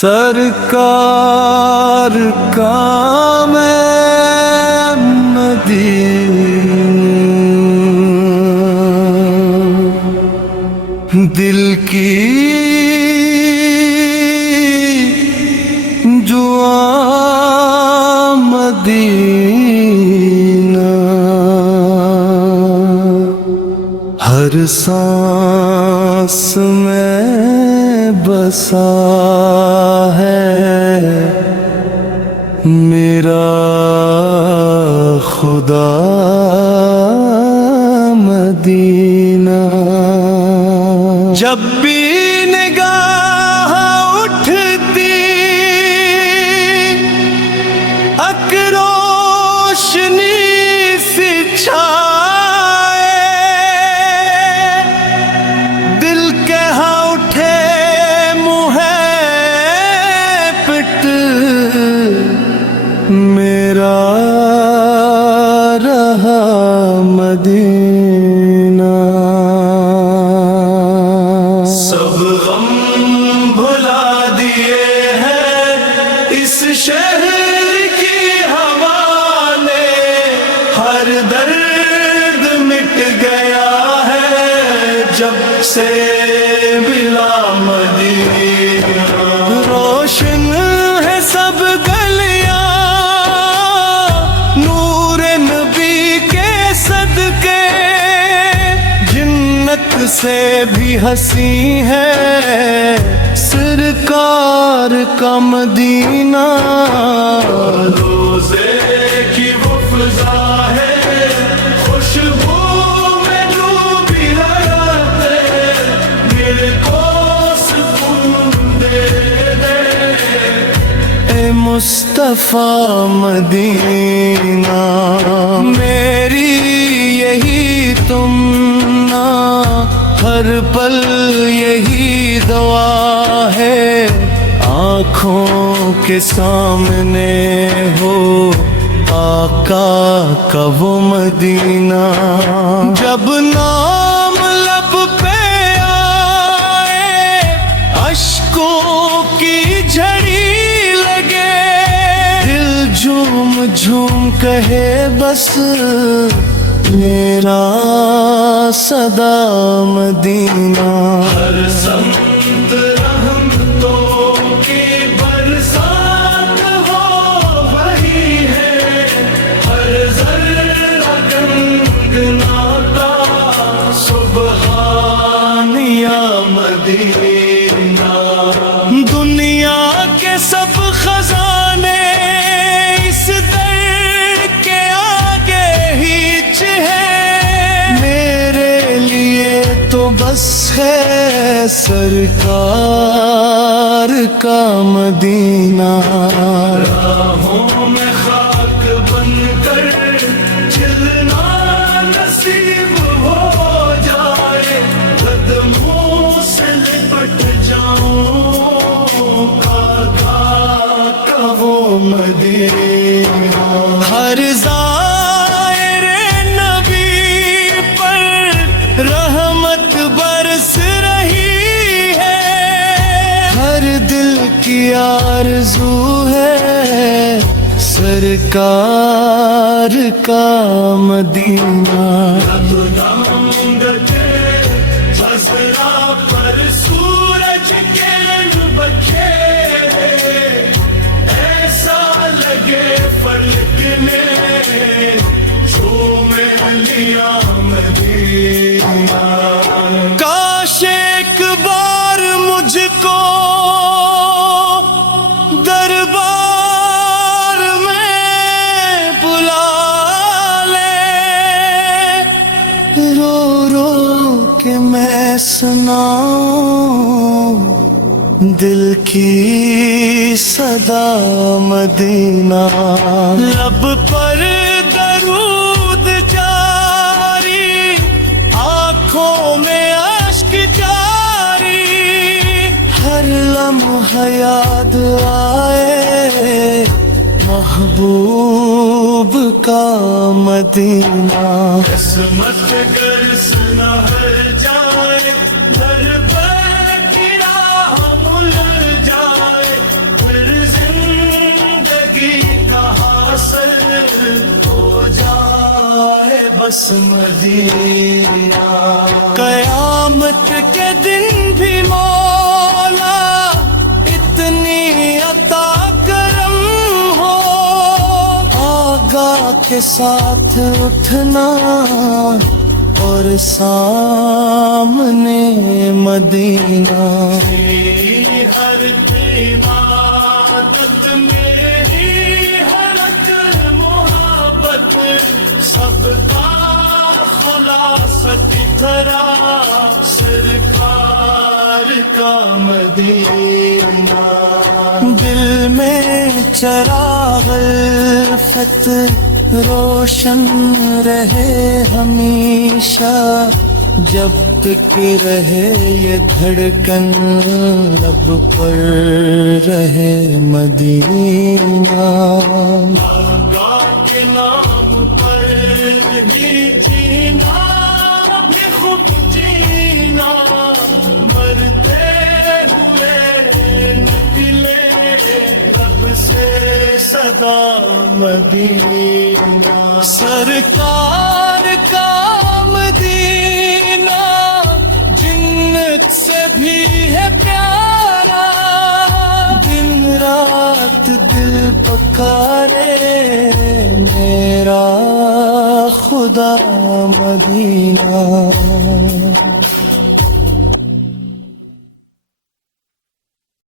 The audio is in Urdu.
سرکار کا میں مدینہ، دل کی جواں مدینہ، ہر سانس میں بسا ہے میرا خدا مدینہ۔ جب بھی نگاہ اٹھتی اک روشنی سی چھائے، دل کے ہاں اٹھے میرا رہا مدینہ۔ سب غم بھلا دیے ہیں اس شہر کی ہوا نے، ہر درد مٹ گیا ہے جب سے ملا مدینہ۔ روشن ہے سب سے بھی حسین ہے سرکار کا مدینہ۔ روزے کی وہ فضا ہے خوشبو میں ڈوبی رہتے، دل کو سکون دے دے اے مصطفیٰ مدینہ۔ میری یہی تمنا، ہر پل یہی دعا ہے، آنکھوں کے سامنے ہو آقا کا وہ مدینہ۔ جب نام لب پہ آئے اشکوں کی جھڑی لگے، دل جھوم جھوم کہے بس میرا صدا مدینہ۔ ہر سمت رحمتوں کی برسات ہو وہی ہے، ہر ذرہ گنگناتا سبحان یا مدینہ۔ دنیا کے سب خزانے اس در کے آگے ہیچ ہے، میرے لیے تو بس ہے سرکار کا مدینہ۔ راہوں میں خاک بن کر چلنا نصیب ہو جائے، قدموں سے لپٹ جاؤں آقا کا وہ مدینہ۔ ہر زائر نبی پر رحمت برس رہی ہے، ہر دل کی آرزو ہے سرکار کا مدینہ۔ پر سورج کے بکھیرے ایسا لگے فلک نے جھوم لیا مدینہ۔ کاش ایک بار مجھ کو دربار میں بلا لے، رو رو کے میں سناؤں دل کی صدا مدینہ۔ لب پر درود جاری، آنکھوں میں اشک جاری، ہر لمحہ یاد آئے محبوب کا مدینہ۔ قسمت گر سنا ہر جائے، در پر کی راہ مل جائے، بس مدینہ. قیامت کے دن بھی مولا اتنی عطا کرم ہو, آگاہ کے ساتھ اٹھنا اور سامنے مدینہ. ہر عبادت میری ہر ایک محبت سب کا خلاصہ تھرا سرکار کا مدینہ. دل میں چراغ الفت روشن رہے ہمیشہ, جب تک رہے یہ دھڑکن لب پر رہے مدینہ. آقا کے نام پر ہی جینا بھی خوب جینا, مرتے ہوئے نکلے رب سے صدا مدینہ. سرکار کا مدینہ جنت سے بھی ہے پیارا, دن رات دل پکارے میرا خدا مدینہ.